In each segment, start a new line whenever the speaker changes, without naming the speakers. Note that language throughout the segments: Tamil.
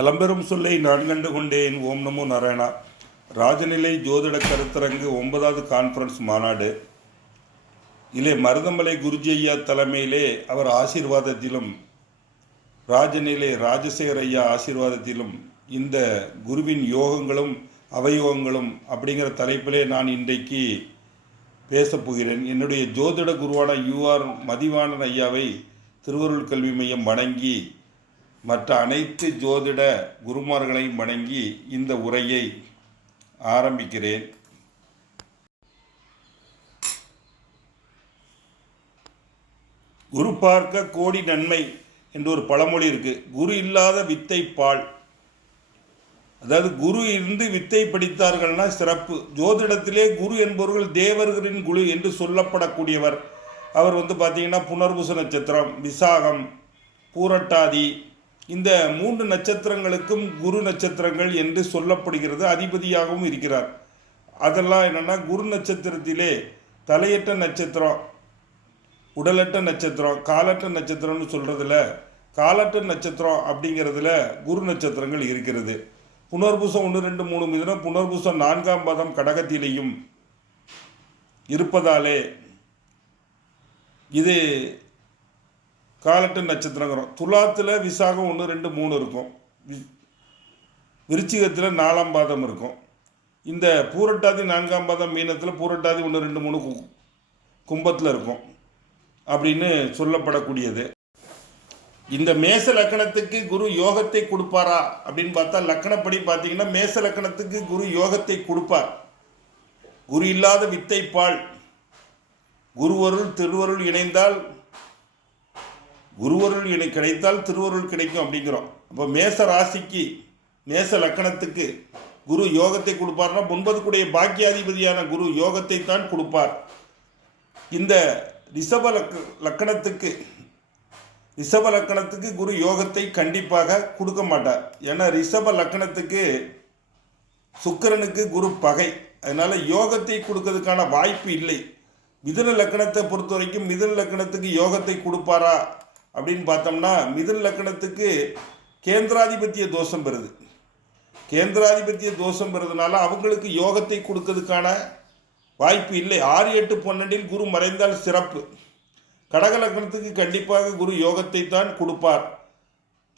அலம்பெரும் சொல்லை நான் கண்டு கொண்டேன். ஓம் நமோ நாராயணா. ராஜநிலை ஜோதிட கருத்தரங்கு ஒன்பதாவது கான்ஃபரன்ஸ் மாநாடு. இலே மருதமலை குருஜி ஐயா தலைமையிலே அவர் ஆசீர்வாதத்திலும் ராஜநிலை ராஜசேகர் ஐயா ஆசீர்வாதத்திலும் இந்த குருவின் யோகங்களும் அவயோகங்களும் அப்படிங்கிற தலைப்பிலே நான் இன்றைக்கு பேசப் போகிறேன். என்னுடைய ஜோதிட குருவான யூஆர் மதிவாணன் ஐயாவை திருவருள் கல்வி மையம் வணங்கி மற்ற அனைத்து ஜோதிட குருமார்களையும் வணங்கி இந்த உரையை ஆரம்பிக்கிறேன். குரு பார்க்க கோடி நன்மை என்று ஒரு பழமொழி இருக்கு. குரு இல்லாத வித்தை பால். அதாவது குரு இருந்து வித்தை படித்தார்கள்னா சிறப்பு. ஜோதிடத்திலே குரு என்பவர்கள் தேவர்களின் குழு என்று சொல்லப்படக்கூடியவர். அவர் வந்து பார்த்தீங்கன்னா புனர்பூச நட்சத்திரம் விசாகம் பூரட்டாதி இந்த மூன்று நட்சத்திரங்களுக்கும் குரு நட்சத்திரங்கள் என்று சொல்லப்படுகிறது அதிபதியாகவும் இருக்கிறார். அதெல்லாம் என்னென்னா குரு நட்சத்திரத்திலே தலையற்ற நட்சத்திரம் உடலட்ட நட்சத்திரம் காலட்ட நட்சத்திரம்னு சொல்கிறதுல காலட்ட நட்சத்திரம் அப்படிங்கிறதுல குரு நட்சத்திரங்கள் இருக்கிறது. புனர்பூசம் ஒன்று ரெண்டு மூணு மீதுனா புனர்பூசம் நான்காம் பதம் கடகத்திலேயும் இருப்பதாலே இது காலட்டு நட்சத்திரங்கிறோம். துலாத்தில் விசாகம் ஒன்று ரெண்டு மூணு இருக்கும். வி- விருச்சிகத்தில் நாலாம் பாதம் இருக்கும். இந்த பூரட்டாதி நான்காம் பாதம் மீனத்தில் பூரட்டாதி ஒன்று ரெண்டு மூணு கு- கும்பத்தில் இருக்கும். அப்படின்னு சொல்லப்படக்கூடியது. இந்த மேச லக்கணத்துக்கு குரு யோகத்தை கொடுப்பாரா அப்படின்னு பார்த்தா லக்கணப்படி பார்த்தீங்கன்னா மேச லக்கணத்துக்கு குரு யோகத்தை கொடுப்பார். குரு இல்லாத வித்தை பால் குருவருள் திருவருள் இணைந்தால் குருவருள் இணை கிடைத்தால் திருவருள் கிடைக்கும் அப்படிங்கிறோம். அப்போ மேச ராசிக்கு மேச லக்கணத்துக்கு குரு யோகத்தை கொடுப்பார்னா ஒன்பதுக்குடைய பாக்கியாதிபதியான குரு யோகத்தை தான் கொடுப்பார். இந்த ரிஷப லக்க லக்கணத்துக்கு ரிஷப லக்கணத்துக்கு குரு யோகத்தை கண்டிப்பாக கொடுக்க மாட்டார். ஏன்னா ரிஷப லக்கணத்துக்கு சுக்கிரனுக்கு குரு பகை. அதனால் யோகத்தை கொடுக்கறதுக்கான வாய்ப்பு இல்லை. மிதுன லக்கணத்தை பொறுத்த வரைக்கும் மிதுன லக்கணத்துக்கு யோகத்தை கொடுப்பாரா? அப்படின்னு பார்த்தோம்னா மிதுன லக்கணத்துக்கு கேந்திராதிபத்திய தோஷம் பெறுது கேந்திராதிபத்திய தோஷம் பெறதுனால அவங்களுக்கு யோகத்தை கொடுக்கறதுக்கான வாய்ப்பு இல்லை. ஆறு எட்டு பன்னெண்டில் குரு மறைந்தால் சிறப்பு. கடக லக்கணத்துக்கு கண்டிப்பாக குரு யோகத்தை தான் கொடுப்பார்.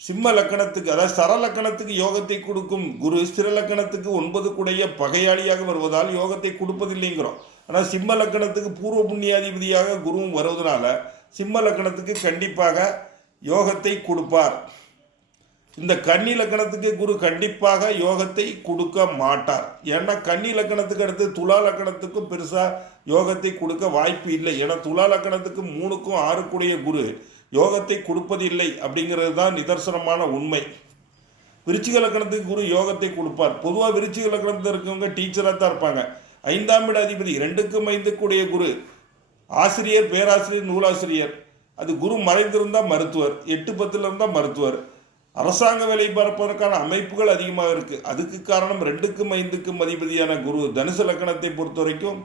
சிம்ம லக்கணத்துக்கு அதாவது சர லக்கணத்துக்கு யோகத்தை கொடுக்கும் குரு ஸ்திர லக்கணத்துக்கு ஒன்பது கூடைய பகையாளியாக வருவதால் யோகத்தை கொடுப்பதில்லைங்கிறோம். ஆனால் சிம்ம லக்கணத்துக்கு பூர்வ புண்ணியாதிபதியாக குருவும் வருவதனால சிம்ம லக்கணத்துக்கு கண்டிப்பாக யோகத்தை கொடுப்பார். இந்த கன்னி லக்கணத்துக்கு குரு கண்டிப்பாக யோகத்தை கொடுக்க மாட்டார். ஏன்னா கன்னி லக்கணத்துக்கு அடுத்து துலா லக்கணத்துக்கும் பெருசாக யோகத்தை கொடுக்க வாய்ப்பு இல்லை. ஏன்னா துலா லக்கணத்துக்கு மூணுக்கும் ஆறுக்குடைய குரு யோகத்தை கொடுப்பதில்லை அப்படிங்கிறது தான் நிதர்சனமான உண்மை. விருச்சிக லக்கணத்துக்கு குரு யோகத்தை கொடுப்பார். பொதுவாக விருச்சிக லக்கணத்தில் இருக்கவங்க டீச்சராக தான் இருப்பாங்க. ஐந்தாம் இட அதிபதி ரெண்டுக்கும் ஐந்து கூடிய குரு ஆசிரியர் பேராசிரியர் நூலாசிரியர். அது குரு மறைந்திருந்தால் மருத்துவர் எட்டு பத்தில் இருந்தால் மருத்துவர். அரசாங்க வேலை பார்ப்பதற்கான அமைப்புகள் அதிகமாக இருக்குது அதுக்கு காரணம் ரெண்டுக்கும் ஐந்துக்கும் அதிபதியான குரு தனுசு லக்கணத்தை பொறுத்த வரைக்கும்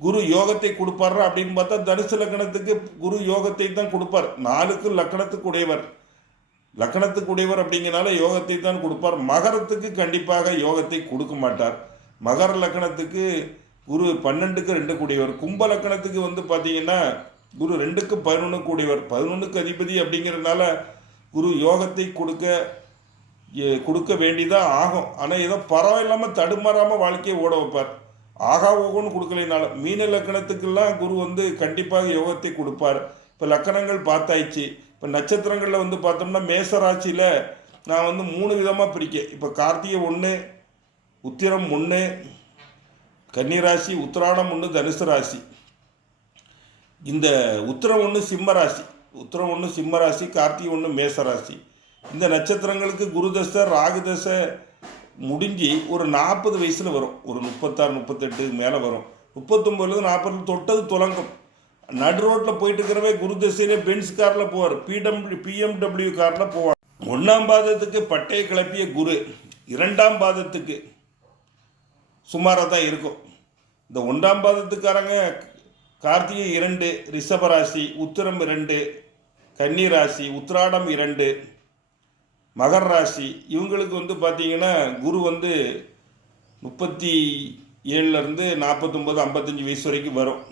குரு யோகத்தை கொடுப்பாரா அப்படின்னு பார்த்தா தனுசு லக்கணத்துக்கு குரு யோகத்தை தான் கொடுப்பார். நாலுக்கு லக்கணத்துக்கு உடையவர். லக்கணத்துக்கு உடையவர் அப்படிங்கிறனால யோகத்தை தான் கொடுப்பார். மகரத்துக்கு கண்டிப்பாக யோகத்தை கொடுக்க மாட்டார். மகர லக்கணத்துக்கு குரு பன்னெண்டுக்கு ரெண்டு கூடியவர். கும்ப லக்கணத்துக்கு வந்து பார்த்தீங்கன்னா குரு ரெண்டுக்கு பதினொன்று கூடியவர். பதினொன்றுக்கு அதிபதி அப்படிங்கிறதுனால குரு யோகத்தை கொடுக்க கொடுக்க வேண்டிதான் ஆகும். ஆனால் ஏதோ பரவாயில்லாமல் தடுமாறாமல் வாழ்க்கையை ஓட வைப்பார். ஆகா ஓகோன்னு கொடுக்கலைனாலும் மீன லக்கணத்துக்கெல்லாம் குரு வந்து கண்டிப்பாக யோகத்தை கொடுப்பார். இப்போ லக்கணங்கள் பார்த்தாயிடுச்சு இப்போ நட்சத்திரங்களில் வந்து பார்த்தோம்னா மேசராட்சியில் நான் வந்து மூணு விதமாக பிரிக்க இப்போ கார்த்திகை ஒன்று உத்திரம் ஒன்று கன்னிராசி உத்திராடம் ஒன்று தனுசு ராசி. இந்த உத்திரம் ஒன்று சிம்ம ராசி. உத்திரம் ஒன்று சிம்ம ராசி கார்த்திகை ஒன்று மேச ராசி. இந்த நட்சத்திரங்களுக்கு குரு தசை ராகு தசை முடிஞ்சு ஒரு நாற்பது வயசில் வரும். ஒரு முப்பத்தாறு முப்பத்தெட்டு மேலே வரும். முப்பத்தொம்பதுலேருந்து நாற்பது தொட்டது துலங்கும். நடு ரோட்டில் போயிட்டு இருக்கிறவே குரு தசையிலே பென்ஸ் காரில் போவார். பிடபிள்யூ பிஎம்டபிள்யூ காரில் போவார். ஒன்றாம் பாதத்துக்கு பட்டையை கிளப்பிய குரு. இரண்டாம் பாதத்துக்கு சுமாராக தான் இருக்கும். இந்த ஒன்றாம் பாதத்துக்காரங்க கார்த்திகை இரண்டு ரிஷபராசி உத்திரம் இரண்டு கன்னிராசி உத்திராடம் இரண்டு மகர ராசி. இவங்களுக்கு வந்து பார்த்தீங்கன்னா குரு வந்து முப்பத்தி ஏழுலேருந்து நாற்பத்தொம்பது ஐம்பத்தஞ்சு வயசு வரைக்கும் வரும்.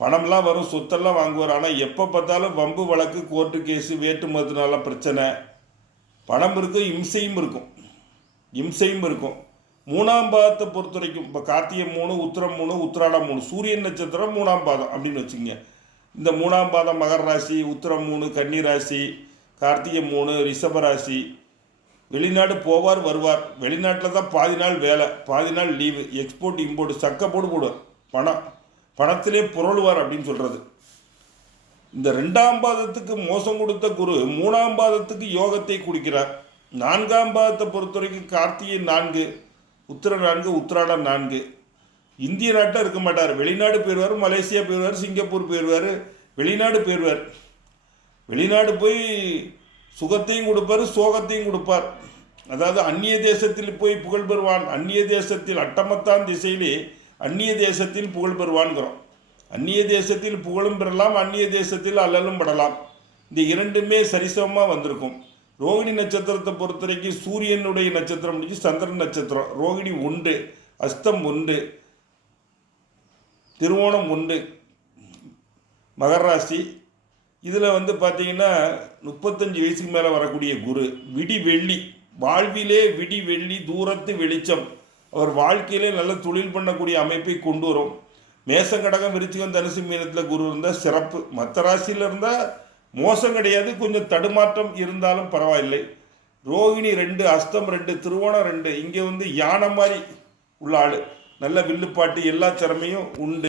பணம்லாம் வரும் சொத்தெல்லாம் வாங்குவார். ஆனால் எப்போ பார்த்தாலும் வம்பு வழக்கு கோர்ட்டு கேஸு வேட்டு மருத்துனால பிரச்சனை. பணம் இருக்கும் இம்சையும் இருக்கும். இம்சையும் இருக்கும். மூணாம் பாதத்தை பொறுத்த வரைக்கும் இப்போ கார்த்திகை மூணு உத்திரம் மூணு உத்திராடம் மூணு சூரியன் நட்சத்திரம் மூணாம் பாதம் அப்படின்னு வச்சுங்க இந்த மூணாம் பாதம் மகர ராசி உத்திரம் மூணு கன்னி ராசி கார்த்திகை மூணு ரிஷப ராசி. வெளிநாடு போவார் வருவார். வெளிநாட்டில் தான் பாதி நாள் வேலை பாதி நாள் லீவு எக்ஸ்போர்ட் இம்போர்ட் சக்கை போடு போடுவார் பணம். பணத்திலே புரளுவார் அப்படின்னு சொல்கிறது இந்த ரெண்டாம் பாதத்துக்கு மோசம் கொடுத்த குரு மூணாம் பாதத்துக்கு யோகத்தை குடிக்கிறார். நான்காம் பாதத்தை பொறுத்த வரைக்கும் கார்த்திகை நான்கு உத்திர நான்கு உத்திராடம் நான்கு. இந்திய நாட்டில் இருக்க மாட்டார். வெளிநாடு போயிடுவார் மலேசியா போயிடுவார் சிங்கப்பூர் போயிடுவார் வெளிநாடு போயிடுவார் வெளிநாடு போய் சுகத்தையும் கொடுப்பார் சோகத்தையும் கொடுப்பார். அதாவது அந்நிய தேசத்தில் போய் புகழ் பெறுவான். அந்நிய தேசத்தில் அட்டமத்தான் திசையிலே அந்நிய தேசத்தில் புகழ் பெறுவான்கிறோம் அந்நிய தேசத்தில் புகழும் பெறலாம் அந்நிய தேசத்தில் அல்லலும் படலாம். இந்த இரண்டுமே சரிசமமாக வந்திருக்கும். ரோகிணி நட்சத்திரத்தை பொறுத்த வரைக்கும் சூரியனுடைய நட்சத்திரம் முடிஞ்சு சந்திரன் நட்சத்திரம். ரோகிணி உண்டு அஸ்தம் உண்டு திருவோணம் உண்டு மகராசி இதில் வந்து பார்த்தீங்கன்னா முப்பத்தஞ்சு வயசுக்கு மேலே வரக்கூடிய குரு. விடி வெள்ளி வாழ்விலே விடி வெள்ளி தூரத்து வெளிச்சம். அவர் வாழ்க்கையிலே நல்ல தொழில் பண்ணக்கூடிய அமைப்பை கொண்டு வரும். மேசங்கடகம் விருச்சிகம் தனுசு மீனத்தில் குரு இருந்தால் சிறப்பு. மற்ற ராசியில் இருந்தால் மோசம் கிடையாது கொஞ்சம் தடுமாற்றம் இருந்தாலும் பரவாயில்லை. ரோகிணி ரெண்டு அஸ்தம் ரெண்டு திருவோணம் ரெண்டு இங்கே வந்து யானை மாதிரி உள்ள ஆள். நல்ல வில்லுப்பாட்டு எல்லா திறமையும் உண்டு.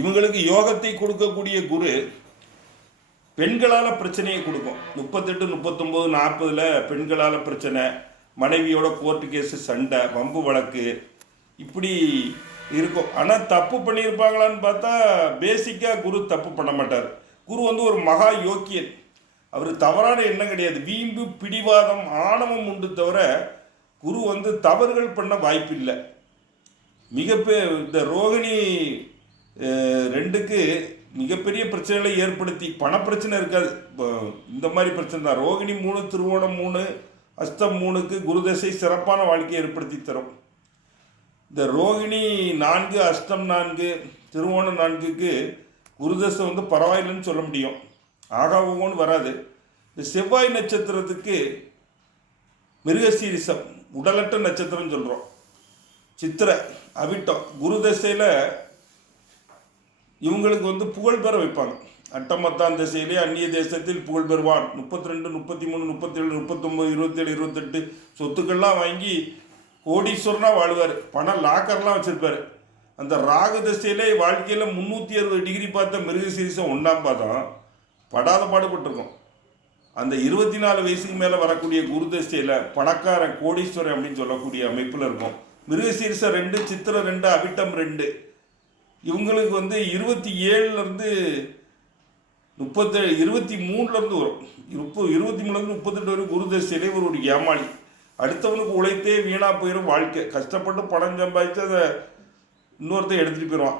இவங்களுக்கு யோகத்தை கொடுக்கக்கூடிய குரு பெண்களால் பிரச்சனையை கொடுக்கும். முப்பத்தெட்டு முப்பத்தொம்போது நாற்பதில் பெண்களால் பிரச்சனை மனைவியோட கோர்ட்டு கேஸு சண்டை வம்பு வழக்கு இப்படி இருக்கும். ஆனால் தப்பு பண்ணியிருப்பாங்களான்னு பார்த்தா பேசிக்காக குரு தப்பு பண்ண மாட்டார். குரு வந்து ஒரு மகா யோக்கியன். அவர் தவறான எண்ணம் கிடையாது. வீம்பு பிடிவாதம் ஆணவம் உண்டு தவிர குரு வந்து தவறுகள் பண்ண வாய்ப்பில்லை. மிகப்பெ இந்த ரோகிணி ரெண்டுக்கு மிகப்பெரிய பிரச்சனைகளை ஏற்படுத்தி பணப்பிரச்சனை இருக்காது. இப்போ இந்த மாதிரி பிரச்சனை தான். ரோகிணி மூணு திருவோணம் மூணு அஸ்தம் மூணுக்கு குருதசை சிறப்பான வாழ்க்கையை ஏற்படுத்தி தரும். இந்த ரோகிணி நான்கு அஷ்டம் நான்கு திருவோணம் நான்குக்கு குருதசை வந்து பரவாயில்லைன்னு சொல்ல முடியும். ஆகாவோன்னு வராது. இந்த செவ்வாய் நட்சத்திரத்துக்கு மிருகசீரிசம் உடலற்ற நட்சத்திரம்னு சொல்கிறோம் சித்திரை அவிட்டம் குருதசையில் இவங்களுக்கு வந்து புகழ் பெற வைப்பாங்க. அட்டமத்தான் திசையிலே அந்நிய தேசத்தில் புகழ் பெறுவான் முப்பத்தி ரெண்டு முப்பத்தி மூணு முப்பத்தேழு முப்பத்தொம்பது இருபத்தேழு இருபத்தெட்டு சொத்துக்கள்லாம் வாங்கி கோடீஸ்வரனாக வாழ்வார். பணம் லாக்கர்லாம் வச்சுருப்பார். அந்த ராகு தசையிலே வாழ்க்கையில் முந்நூற்றி அறுபது டிகிரி பார்த்த மிருகசீரிசம் ஒன்றாம் பாதம் படாத பாடுபட்டிருக்கோம். அந்த இருபத்தி நாலு வயசுக்கு மேலே வரக்கூடிய குரு தசையில் பணக்காரன் கோடீஸ்வரன் அப்படின்னு சொல்லக்கூடிய அமைப்பில் இருக்கும். மிருகசீரிசம் ரெண்டு சித்திரம் ரெண்டு அவிட்டம் ரெண்டு. இவங்களுக்கு வந்து இருபத்தி ஏழுலேருந்து முப்பத்தேழு இருபத்தி மூணுலேருந்து வரும். முப்பது இருபத்தி மூணுலேருந்து முப்பத்தெட்டு வரைக்கும் குரு தசையிலே ஒரு ஏமாளி. அடுத்தவனுக்கு உழைத்தே வீணாக போயிடும் வாழ்க்கை. கஷ்டப்பட்டு பணம் சம்பாதிச்சு அதை இன்னொருத்தர் எடுத்துகிட்டு போயிடுவான்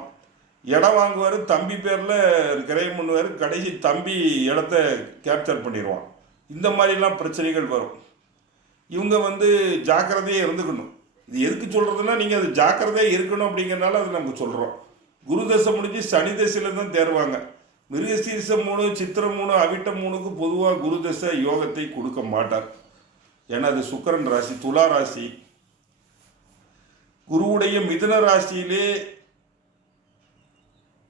இடம் வாங்குவார் தம்பி பேரில் கிரையம் பண்ணுவார் கடைசி தம்பி இடத்த கேப்சர் பண்ணிடுவான் இந்த மாதிரிலாம் பிரச்சனைகள் வரும். இவங்க வந்து ஜாக்கிரதையாக இருந்துக்கணும். இது எதுக்கு சொல்கிறதுனா நீங்கள் அது ஜாக்கிரதையாக இருக்கணும் அப்படிங்கிறனால அது நமக்கு சொல்கிறோம் குரு தசை முடிஞ்சு சனி தசையில் தான் தேர்வாங்க. மிருகசீரிசம் மூணு சித்திரம் மூணு அவிட்டம் மூணுக்கு பொதுவாக குரு தசை யோகத்தை கொடுக்க மாட்டார். ஏன்னா அது சுக்கரன் ராசி துலா ராசி. குருவுடைய மிதுன ராசியிலே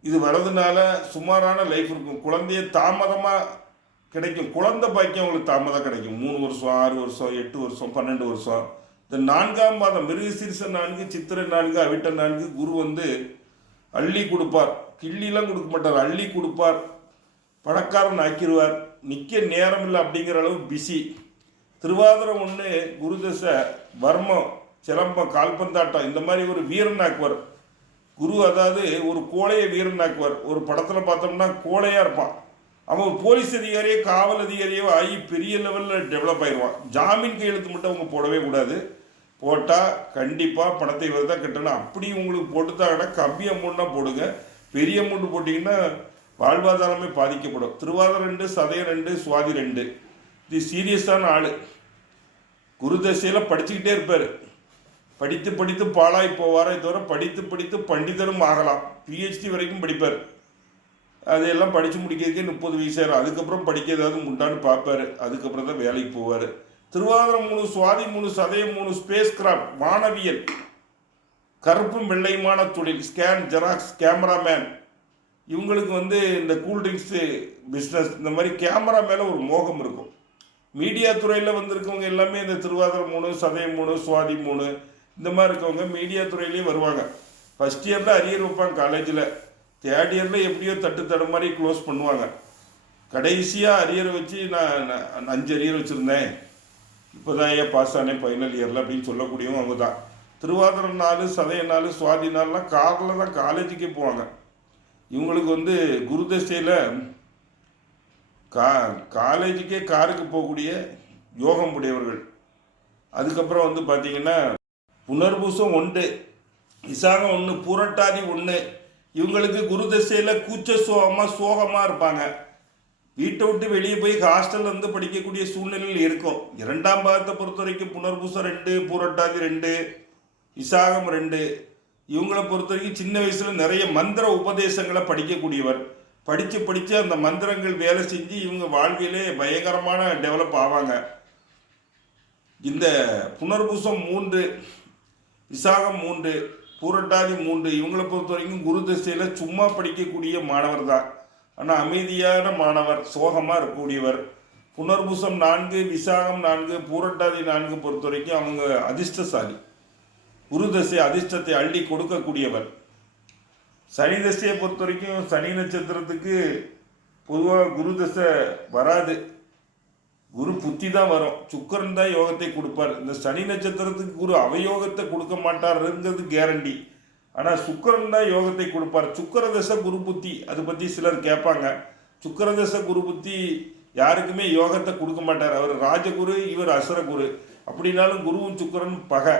இது வர்றதுனால சுமாரான லைஃப் இருக்கும். குழந்தைய தாமதமாக கிடைக்கும். குழந்தை பாக்கியம் உங்களுக்கு தாமதம் கிடைக்கும். மூணு வருஷம் ஆறு வருஷம் எட்டு வருஷம் பன்னெண்டு வருஷம். இந்த நான்காம் மாதம் மிருகசீரிச நான்கு சித்திரை நான்கு அவிட்ட நான்கு குரு வந்து அள்ளி கொடுப்பார். கிள்ளிலாம் கொடுக்க மாட்டார். அள்ளி கொடுப்பார். பணக்காரன் ஆக்கிடுவார் நிற்க நேரம் இல்லை அப்படிங்கிற அளவு பிஸி திருவாதிரம் ஒன்று குருதசை வர்மம். சிலம்பம் கால்பந்தாட்டம் இந்த மாதிரி ஒரு வீரனாக்குவார். குரு அதாவது ஒரு கோழையை வீரனாக்குவார். ஒரு படத்தில் பார்த்தோம்னா கோழையாக இருப்பான். அவன் போலீஸ் அதிகாரியோ காவல் அதிகாரியோ ஆகி பெரிய லெவலில் டெவலப் ஆயிடுவான். ஜாமீன் கையெழுத்து மட்டும் அவங்க போடவே கூடாது. போட்டால் கண்டிப்பாக பணத்தை வருதா தான் கட்டணும். அப்படி உங்களுக்கு போட்டுத்தாங்கன்னா கம்மி அமௌண்ட்னா போடுங்க. பெரிய அமௌண்ட் போட்டிங்கன்னா வாழ்வாதாரமே பாதிக்கப்படும். திருவாதிரை ரெண்டு சதயம் ரெண்டு சுவாதி ரெண்டு. இது சீரியஸான ஆள். குரு தசையில் படிச்சுக்கிட்டே இருப்பார். படித்து படித்து பாழாய் போவாரே தவிர படித்து படித்து பண்டிதரும் ஆகலாம். பிஹெச்டி வரைக்கும் படிப்பார். அதையெல்லாம் படித்து முடிக்கிறதுக்கே முப்பது வயசாயிரம் அதுக்கப்புறம் படிக்க ஏதாவது உண்டான்னு பார்ப்பாரு. அதுக்கப்புறம் தான் வேலைக்கு போவார். திருவாதிரம் மூணு சுவாதி மூணு சதயம் மூணு ஸ்பேஸ் கிராஃப்ட் வானவியல். கருப்பும் வெள்ளையுமான தொழில் ஸ்கேன் ஜெராக்ஸ் கேமராமேன் இவங்களுக்கு வந்து இந்த கூல்ட்ரிங்க்ஸு பிஸ்னஸ் இந்த மாதிரி கேமரா மேலே ஒரு மோகம் இருக்கும். மீடியா துறையில் வந்திருக்கவங்க எல்லாமே இந்த திருவாதிரம் மூணு சதயம் மூணு சுவாதி மூணு இந்த மாதிரி இருக்கவங்க மீடியா துறையிலேயே வருவாங்க. ஃபஸ்ட் இயரில் அரியர் வைப்பாங்க காலேஜில் தேர்ட் இயரில் எப்படியோ தட்டு தடு மாதிரி க்ளோஸ் பண்ணுவாங்க. கடைசியாக அரியர் வச்சு நான் அஞ்சு அரியர் வச்சுருந்தேன். இப்போ தான் ஏன் பாஸ் ஆனேன் ஃபைனல் இயரில் அப்படின்னு சொல்லக்கூடியவங்க அவங்க தான். திருவாதிரம் நாள் சதய நாள் சுவாதி நாள்லாம் காரில் தான் காலேஜுக்கே போவாங்க. இவங்களுக்கு வந்து குருதசையில் கா காலேஜுக்கே காருக்கு போகக்கூடிய யோகம் உடையவர்கள். அதுக்கப்புறம் வந்து பார்த்தீங்கன்னா புனர்பூசம் ஒன்று விசாகம் ஒன்று புரட்டாதி ஒன்று. இவங்களுக்கு குருதசையில் கூச்ச சோகமாக சோகமாக இருப்பாங்க. வீட்டை விட்டு வெளியே போய் ஹாஸ்டல்ல இருந்து படிக்கக்கூடிய சூழ்நிலையில் இருக்கும். இரண்டாம் பாகத்தை பொறுத்த வரைக்கும் புனர்பூசம் ரெண்டு பூரட்டாதி ரெண்டு விசாகம் ரெண்டு. இவங்களை பொறுத்த வரைக்கும் சின்ன வயசில் நிறைய மந்திர உபதேசங்களை படிக்கக்கூடியவர். படித்து படித்து அந்த மந்திரங்கள் வேலை செஞ்சு இவங்க வாழ்விலே பயங்கரமான டெவலப் ஆவாங்க. இந்த புனர்பூசம் மூன்று விசாகம் மூன்று பூரட்டாதி மூன்று இவங்களை பொறுத்த வரைக்கும் குரு திசையில் சும்மா படிக்கக்கூடிய மாணவர் தான். ஆனால் அமைதியான மாணவர் சோகமாக இருக்கக்கூடியவர். புனர்பூசம் நான்கு விசாகம் நான்கு பூரட்டாதி நான்கு பொறுத்த வரைக்கும் அவங்க அதிர்ஷ்டசாலி. குரு தசை அதிர்ஷ்டத்தை அள்ளி கொடுக்கக்கூடியவர். சனி தசையை பொறுத்த வரைக்கும் சனி நட்சத்திரத்துக்கு பொதுவாக குரு தசை வராது. குரு புத்தி தான் வரும். சுக்கரன் தான் யோகத்தை கொடுப்பார். இந்த சனி நட்சத்திரத்துக்கு குரு அவயோகத்தை கொடுக்க மாட்டாருங்கிறது கேரண்டி ஆனால் சுக்கரன் தான் யோகத்தை கொடுப்பார். சுக்கர தசை குரு புத்தி அதை பற்றி சிலர் கேட்பாங்க. சுக்கர தசை குரு புத்தி யாருக்குமே யோகத்தை கொடுக்க மாட்டார். அவர் ராஜகுரு இவர் அசுரகுரு. அப்படின்னாலும் குருவும் சுக்கரன் பகை.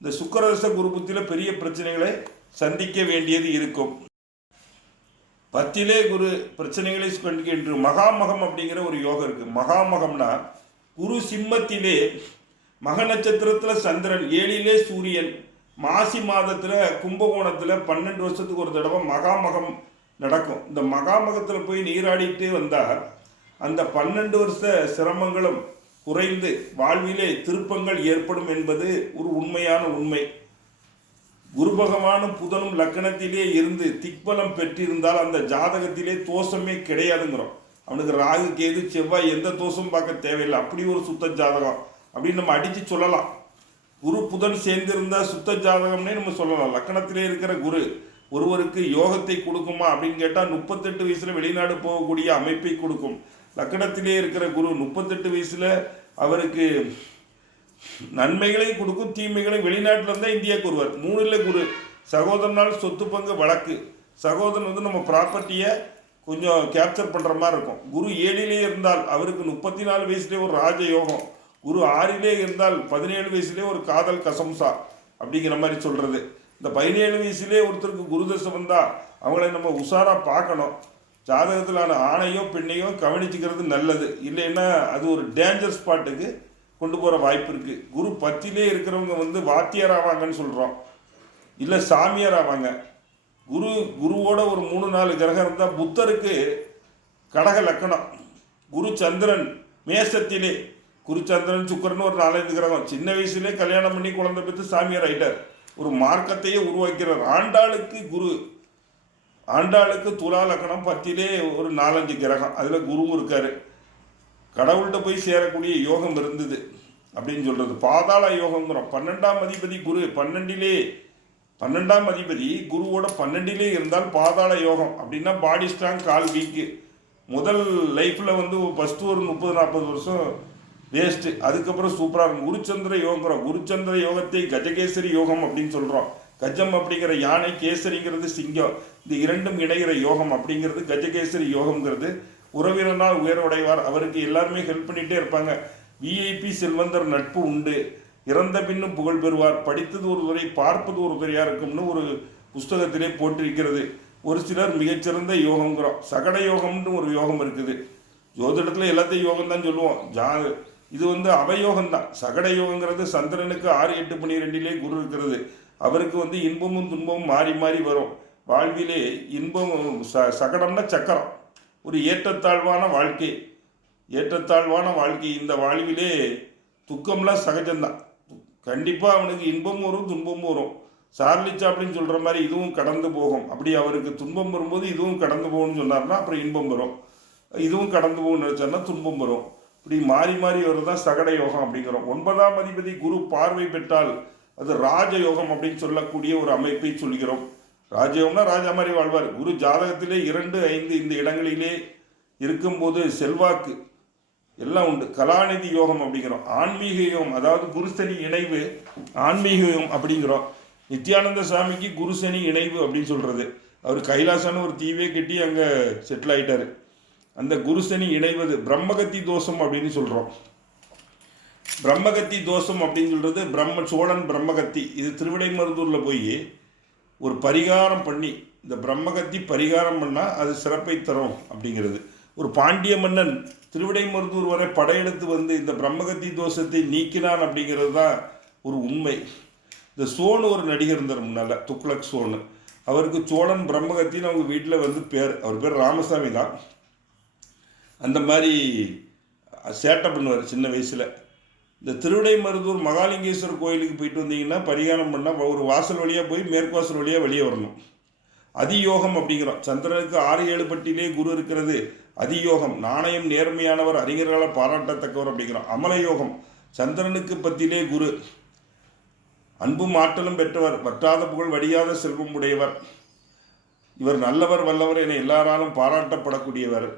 இந்த சுக்கரதச குரு புத்தியில் பெரிய பிரச்சனைகளை சந்திக்க வேண்டியது இருக்கும். பத்திலே குரு பிரச்சனைகளை கண்டுகின்ற மகாமகம் அப்படிங்கிற ஒரு யோகம் இருக்கு. மகாமகம்னா குரு சிம்மத்திலே மக நட்சத்திரத்தில் சந்திரன் ஏழிலே சூரியன் மாசி மாதத்தில் கும்பகோணத்தில் பன்னெண்டு வருஷத்துக்கு ஒரு தடவை மகாமகம் நடக்கும். இந்த மகாமகத்தில் போய் நீராடிட்டு வந்தால் அந்த பன்னெண்டு வருஷ சிரமங்களும் குறைந்து வாழ்விலே திருப்பங்கள் ஏற்படும் என்பது ஒரு உண்மையான உண்மை. குரு பகவானும் புதனும் லக்கணத்திலே இருந்து திக்பலம் பெற்றிருந்தால் அந்த ஜாதகத்திலே தோஷமே கிடையாதுங்கிறோம். அவனுக்கு ராகு கேது செவ்வாய் எந்த தோஷமும் பார்க்க தேவையில்லை. அப்படி ஒரு சுத்த ஜாதகம். அப்படின்னு நம்ம அடித்து சொல்லலாம். குரு புதன் சேர்ந்திருந்தா சுத்த ஜாதகம்னே நம்ம சொல்லலாம். லக்கணத்திலே இருக்கிற குரு ஒருவருக்கு யோகத்தை கொடுக்குமா அப்படின்னு கேட்டால் முப்பத்தெட்டு வயசில் வெளிநாடு போகக்கூடிய அமைப்பை கொடுக்கும். லக்கணத்திலே இருக்கிற குரு முப்பத்தெட்டு வயசில் அவருக்கு நன்மைகளையும் கொடுக்கும் தீமைகளையும் வெளிநாட்டில் இருந்தால் இந்தியா கூறுவார் மூணுல குரு. சகோதரனால் சொத்து பங்கு வழக்கு. சகோதரன் வந்து நம்ம ப்ராப்பர்ட்டியை கொஞ்சம் கேப்சர் பண்ணுற மாதிரி இருக்கும். குரு ஏழிலே இருந்தால் அவருக்கு முப்பத்தி நாலு வயசுலேயே ஒரு ராஜ யோகம் குரு ஆறிலே இருந்தால் பதினேழு வயசுலேயே ஒரு காதல் கசம்சா அப்படிங்கிற மாதிரி சொல்கிறது இந்த பதினேழு வயசுலேயே ஒருத்தருக்கு குருதசை வந்தால் அவங்கள நம்ம உஷாராக பார்க்கணும். ஜாதகத்திலான ஆணையோ பெண்ணையோ கவனிச்சுக்கிறது நல்லது. இல்லைன்னா அது ஒரு டேஞ்சர் ஸ்பாட்டுக்கு கொண்டு போகிற வாய்ப்பு இருக்குது குரு பத்திலே இருக்கிறவங்க வந்து வாத்தியார் ஆவாங்கன்னு சொல்கிறோம் இல்லை சாமியார் ஆவாங்க குரு குருவோட ஒரு மூணு நாலு கிரகம் இருந்தால் புத்தருக்கு கடக லக்கணம். குரு சந்திரன் மேசத்திலே குரு சந்திரன் சுக்கரன் ஒரு நாலஞ்சு கிரகம். சின்ன வயசுலேயே கல்யாணம் பண்ணி குழந்தை பெற்று சாமியார் ஆயிட்டார். ஒரு மார்க்கத்தையே உருவாக்கிறார். ஆண்டாளுக்கு குரு ஆண்டாளுக்கு துலா லக்கணம் பத்திலே ஒரு நாலஞ்சு கிரகம். அதில் குருவும் இருக்கார். கடவுள்கிட்ட போய் சேரக்கூடிய யோகம் இருந்தது அப்படின்னு சொல்கிறது பாதாள யோகங்கிறோம். பன்னெண்டாம் அதிபதி குரு பன்னெண்டிலே பன்னெண்டாம் அதிபதி குருவோட பன்னெண்டிலே இருந்தால் பாதாள யோகம் அப்படின்னா பாடி ஸ்ட்ராங் கால் வீக்கு முதல் லைஃப்பில் வந்து ஃபஸ்ட்டு ஒரு முப்பது நாற்பது வருஷம் வேஸ்ட்டு அதுக்கப்புறம் சூப்பராக இருக்கும். குருச்சந்திர யோகங்கிறோம். குருச்சந்திர யோகத்தை கஜகேசரி யோகம் அப்படின்னு சொல்கிறோம் கஜம் அப்படிங்கிற யானை கேசரிங்கிறது சிங்கம். இந்த இரண்டும் இணைகிற யோகம் அப்படிங்கிறது கஜகேசரி யோகம்ங்கிறது. உறவினனால் உயர்வடைவார். அவருக்கு எல்லாருமே ஹெல்ப் பண்ணிகிட்டே இருப்பாங்க. விஐபி செல்வந்தர் நட்பு உண்டு. இறந்த பின்னும் புகழ் பெறுவார். படித்தது ஒரு துறை பார்ப்பது ஒரு துறையாக இருக்கும்னு ஒரு புஸ்தகத்திலே போட்டிருக்கிறது. ஒரு சிலர் மிகச்சிறந்த யோகங்கிறோம் சகட யோகம்னு ஒரு யோகம் இருக்குது. ஜோதிடத்தில் எல்லாத்தையும் யோகம் தான் சொல்லுவோம். ஜா இது வந்து அவயோகம் தான் சகட யோகங்கிறது சந்திரனுக்கு ஆறு எட்டு பன்னிரெண்டிலே குரு இருக்கிறது. அவருக்கு வந்து இன்பமும் துன்பமும் மாறி மாறி வரும். வாழ்விலே இன்பம் ச சகடம்னா சக்கரம். ஒரு ஏற்றத்தாழ்வான வாழ்க்கை. ஏற்றத்தாழ்வான வாழ்க்கை. இந்த வாழ்விலே துக்கம்லாம் சகஜம்தான். கண்டிப்பாக அவனுக்கு இன்பமும் வரும் துன்பமும் வரும். சார்லி சாப்ளின் சொல்கிற மாதிரி இதுவும் கடந்து போகும். அப்படி அவருக்கு துன்பம் வரும்போது இதுவும் கடந்து போகும்னு சொன்னார்னா அப்புறம் இன்பம் வரும். இதுவும் கடந்து போகும்னு நினச்சார்னா துன்பம் வரும். இப்படி மாறி மாறி வருதான் சகட யோகம் அப்படிங்கிறோம். ஒன்பதாம் அதிபதி குரு பார்வை பெற்றால் அது ராஜயோகம் அப்படின்னு சொல்லக்கூடிய ஒரு அமைப்பை சொல்கிறோம். ராஜயோகம்னா ராஜா மாதிரி வாழ்வார். குரு ஜாதகத்திலே இரண்டு ஐந்து இந்த இடங்களிலே இருக்கும்போது செல்வாக்கு எல்லாம் உண்டு. கலாநிதி யோகம் அப்படிங்கிறோம். ஆன்மீக யோகம் அதாவது குருசனி இணைவு ஆன்மீக யோகம் அப்படிங்கிறோம். நித்யானந்த சாமிக்கு குருசனி இணைவு அப்படின்னு சொல்கிறது அவர் கைலாசான ஒரு தீவே கட்டி அங்கே செட்டில் ஆயிட்டாரு. அந்த குருசனி இணைவது பிரம்மகத்தி தோஷம் அப்படின்னு சொல்கிறோம் பிரம்மகத்தி தோஷம் அப்படின்னு சொல்கிறது பிரம்ம சோழன் பிரம்மகத்தி. இது திருவிடைமருதூரில் போய் ஒரு பரிகாரம் பண்ணி இந்த பிரம்மகத்தி பரிகாரம் பண்ணால் அது சிறப்பை தரும் அப்படிங்கிறது. ஒரு பாண்டிய மன்னன் திருவிடைமருதூர் வரை படையெடுத்து வந்து இந்த பிரம்மகத்தி தோஷத்தை நீக்கினான் அப்படிங்கிறது தான் ஒரு உண்மை. இந்த சோனு ஒரு நடிகர் இருந்தார் முன்னால் துக்ளக் சோனு அவருக்கு சோழன் பிரம்மகத்தின்னு அவங்க வீட்டில் வந்து பேர். அவர் பேர் ராமசாமி தான் அந்த மாதிரி சேட்டை பண்ணுவார் சின்ன வயசில். இந்த திருவிடைமருதூர் மகாலிங்கேஸ்வரர் கோயிலுக்கு போயிட்டு வந்தீங்கன்னா பரிகாரம் பண்ணால் ஒரு வாசல் வழியாக போய் மேற்கு வாசல் வழியாக வெளியே வரணும். அதியோகம் அப்படிங்கிறோம். சந்திரனுக்கு ஆறு ஏழு பட்டியிலே குரு இருக்கிறது. அதியோகம். நாணயம் நேர்மையானவர் அறிஞர்களால் பாராட்டத்தக்கவர் அப்படிங்கிறோம். அமலயோகம். சந்திரனுக்கு பத்திலே குரு. அன்பும் ஆற்றலும் பெற்றவர். வற்றாத புகழ் வடியாத செல்வம் உடையவர். இவர் நல்லவர் வல்லவர் என எல்லாராலும் பாராட்டப்படக்கூடியவர்.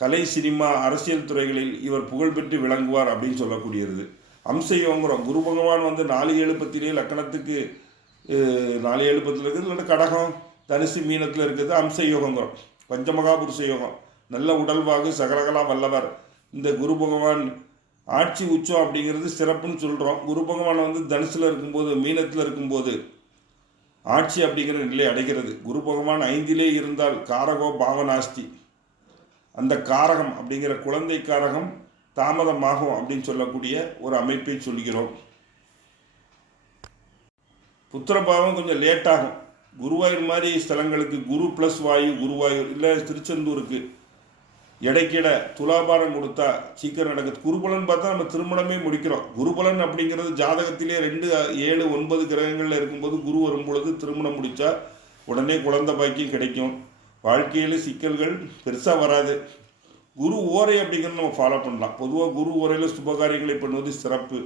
கலை சினிமா அரசியல் துறைகளில் இவர் புகழ்பெற்று விளங்குவார் அப்படின்னு சொல்லக்கூடியது. அம்சயோங்கிறோம் குரு பகவான் வந்து நாலு எழுபத்திலே லக்கணத்துக்கு நாலு எழுபத்தில் இருக்குது இல்லைன்னா கடகம் தனுசு மீனத்தில் இருக்கிறது அம்ச யோகங்கிறோம் பஞ்சமகாபுருஷ யோகம். நல்ல உடல்வாகு சகலகலா வல்லவர். இந்த குரு பகவான் ஆட்சி உச்சம் அப்படிங்கிறது சிறப்புன்னு சொல்கிறோம் குரு பகவான் வந்து தனுசில் இருக்கும்போது மீனத்தில் இருக்கும்போது ஆட்சி அப்படிங்கிற நிலை அடைகிறது. குரு பகவான் ஐந்திலே இருந்தால் காரகோ பாவனாஸ்தி அந்த காரகம் அப்படிங்கிற குழந்தை காரகம் தாமதமாகும் அப்படின்னு சொல்லக்கூடிய ஒரு அமைப்பை சொல்கிறோம். புத்திரபாவம் கொஞ்சம் லேட்டாகும் குருவாயூர் மாதிரி ஸ்தலங்களுக்கு குரு ப்ளஸ் வாயு குருவாயூர் இல்லை திருச்செந்தூருக்கு இடைக்கிட துலாபாரம் கொடுத்தா சீக்கிரம் நடக்குது. குருபலன் பார்த்தா நம்ம திருமணமே முடிக்கிறோம். குருபலன் அப்படிங்கிறது ஜாதகத்திலே ரெண்டு ஏழு ஒன்பது கிரகங்களில் இருக்கும்போது குரு வரும் பொழுது திருமணம் முடித்தா உடனே குழந்தை பாக்கியம் கிடைக்கும். வாழ்க்கையில் சிக்கல்கள் பெருசாக வராது. குரு ஓரை அப்படிங்கிறத நம்ம ஃபாலோ பண்ணலாம். பொதுவாக குரு ஓரையில் சுபகாரியங்களை பண்ணுவது சிறப்பு.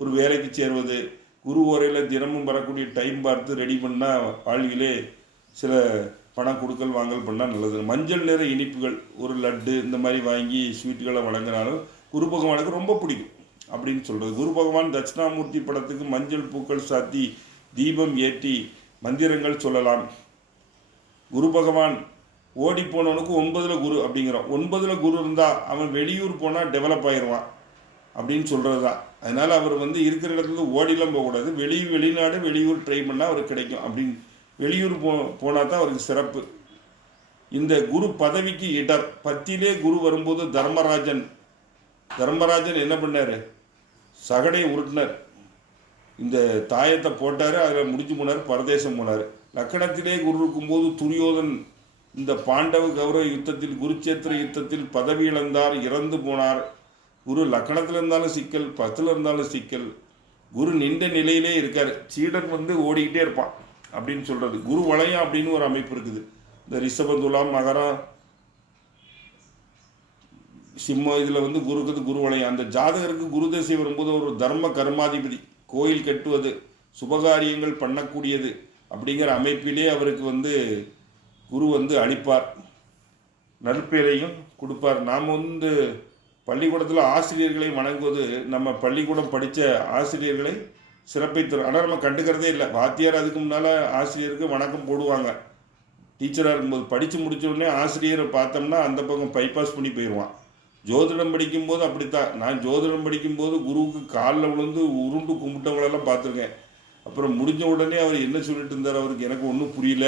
ஒரு வேலைக்கு சேர்வது குரு ஓரையில் தினமும் வரக்கூடிய டைம் பார்த்து ரெடி பண்ணால் வாழ்க்கையிலே சில பணம் கொடுக்கல் வாங்கல் பண்ணால் நல்லது. மஞ்சள் நிற இனிப்புகள் ஒரு லட்டு இந்த மாதிரி வாங்கி ஸ்வீட்டுகளை வழங்கினாலும் குரு பகவானுக்கு ரொம்ப பிடிக்கும் அப்படின்னு சொல்கிறது குரு பகவான் தட்சிணாமூர்த்தி படத்துக்கு மஞ்சள் பூக்கள் சாத்தி தீபம் ஏற்றி மந்திரங்கள் சொல்லலாம். குரு பகவான் ஓடி போனவனுக்கு ஒன்பதில் குரு அப்படிங்கிறோம் ஒன்பதில் குரு இருந்தால் அவன் வெளியூர் போனால் டெவலப் ஆயிடுவான் அப்படின்னு சொல்கிறது தான் அதனால் அவர் வந்து இருக்கிற இடத்துல ஓடிலாம் போகக்கூடாது. வெளி வெளிநாடு வெளியூர் ட்ரை பண்ணால் அவருக்கு கிடைக்கும் அப்படின்னு. வெளியூர் போ போனால் தான் அவருக்கு சிறப்பு. இந்த குரு பதவிக்கு இடர் பத்திலே குரு வரும்போது தர்மராஜன். தர்மராஜன் என்ன பண்ணார்? சகடை உருட்டினர். இந்த தாயத்தை போட்டார் அதில் முடிஞ்சு போனார் பரதேசம் போனார். லக்கணத்திலே குரு இருக்கும்போது துரியோதன் இந்த பாண்டவ கௌரவ யுத்தத்தில் குருச்சேத்திர யுத்தத்தில் பதவி இழந்தார் இறந்து போனார். குரு லக்கணத்தில் இருந்தாலும் சிக்கல் பத்தில் இருந்தாலும் சிக்கல். குரு நின்ற நிலையிலே இருக்கார். சீடன் வந்து ஓடிக்கிட்டே இருப்பான் அப்படின்னு சொல்கிறது குரு வளையம் அப்படின்னு ஒரு அமைப்பு இருக்குது. இந்த ரிஷபந்துலாம் மகரம் சிம்மம் இதில் வந்து குருக்குது குரு வளையம். அந்த ஜாதகருக்கு குரு தசை வரும்போது ஒரு தர்ம கர்மாதிபதி கோயில் கட்டுவது சுபகாரியங்கள் பண்ணக்கூடியது அப்படிங்கிற அமைப்பிலே அவருக்கு வந்து குரு வந்து அளிப்பார் நற்பெயரையும் கொடுப்பார். நாம் வந்து பள்ளிக்கூடத்தில் ஆசிரியர்களை வணங்குவது நம்ம பள்ளிக்கூடம் படித்த ஆசிரியர்களை சிறப்பை தரும். ஆனால் நம்ம கண்டுக்கிறதே இல்லை. வாத்தியார் அதுக்கு முன்னால் ஆசிரியருக்கு வணக்கம் போடுவாங்க. டீச்சராக இருக்கும்போது படித்து முடிச்ச உடனே ஆசிரியரை பார்த்தோம்னா அந்த பக்கம் பைபாஸ் பண்ணி போயிடுவான் ஜோதிடம் படிக்கும்போது அப்படித்தான். நான் ஜோதிடம் படிக்கும்போது குருவுக்கு காலில் விழுந்து உருண்டு கும்பிட்டவங்களெல்லாம் பார்த்துருக்கேன். அப்புறம் முடிஞ்ச உடனே அவர் என்ன சொல்லிட்டு இருந்தார்? அவருக்கு எனக்கு ஒன்றும் புரியல.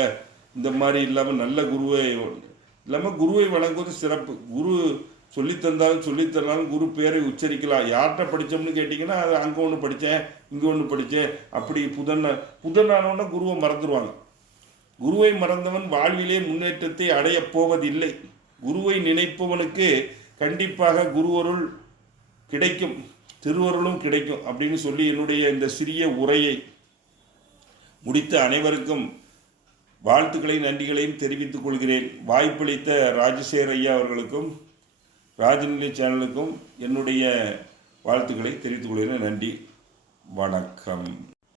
இந்த மாதிரி இல்லாமல் நல்ல குருவை இல்லாமல் குருவை வழங்குவது சிறப்பு. குரு சொல்லித்தந்தாலும் சொல்லித்தரனாலும் குரு பேரை உச்சரிக்கலாம். யார்கிட்ட படித்தோம்னு கேட்டிங்கன்னா அது அங்கே ஒன்று படித்தேன் இங்கே ஒன்று படித்தேன் அப்படி புதன் புதன் குருவை மறந்துடுவாங்க குருவை மறந்தவன் வாழ்விலே முன்னேற்றத்தை அடையப் போவதில்லை. குருவை நினைப்பவனுக்கு கண்டிப்பாக குருவருள் கிடைக்கும் திருவருளும் கிடைக்கும் அப்படின்னு சொல்லி என்னுடைய இந்த சிறிய உரையை முடித்த அனைவருக்கும் வாழ்த்துக்களையும் நன்றிகளையும் தெரிவித்துக் கொள்கிறேன். வாய்ப்பளித்த ராஜசேகர் ஐயா அவர்களுக்கும் ராஜநிலை சேனலுக்கும் என்னுடைய வாழ்த்துக்களை தெரிவித்துக் கொள்கிறேன். நன்றி. வணக்கம்.